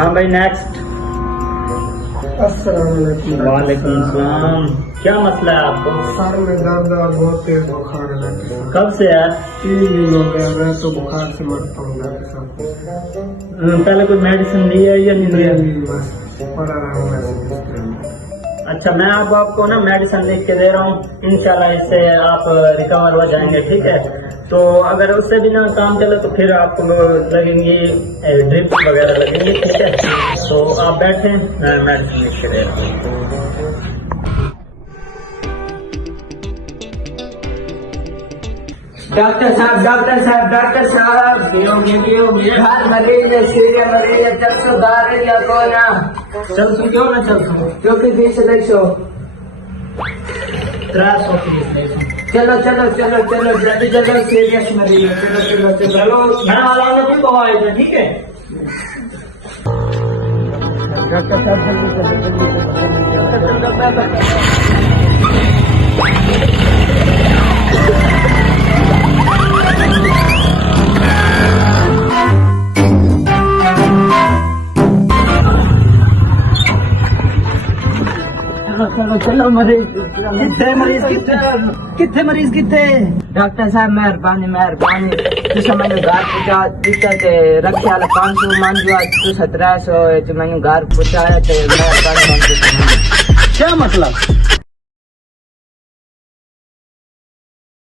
हाँ भाई नेक्स्ट। वालेकुम सलाम। क्या मसला है आपको? सर में दर्द और बहुत तेज बुखार है डॉक्टर साहब। कब से है? 3 दिन हो गया, मैं तो बुखार से मरता हूँ डॉक्टर साहब। पहले कोई मेडिसिन ली है या नहीं ली है? बस पड़ा रहा हूँ ऐसे। अच्छा, मैं आपको ना मेडिसिन लिख के दे रहा हूँ, इंशाल्लाह इससे आप रिकवर हो जाएंगे, ठीक है। तो अगर उससे भी ना काम चले तो फिर आपको लगेंगी ड्रिप्स वगैरह लगेंगी, ठीक है। तो आप बैठे, मैं मेडिसिन लिख के दे रहा हूँ। डॉक्टर साहब मेरे हाथ मरीज है, सीरियस मरीज है, 110 या कोना चल तू क्यों ना चल तू, क्योंकि 200 300 चलो जल्दी सीरियस मरीज है, चलो घर वालों ने भी कहा है, ठीक है। डॉक्टर साहब चलो मरीज कितने मरीज कितने? डॉक्टर साहब मेहरबानी तुसा मैंने घर पहुंचा दिता ते रक्षा वाला 500 मान जो तू 1700 मैंने घर पहुंचाया ते मेहरबानी। क्या मतलब?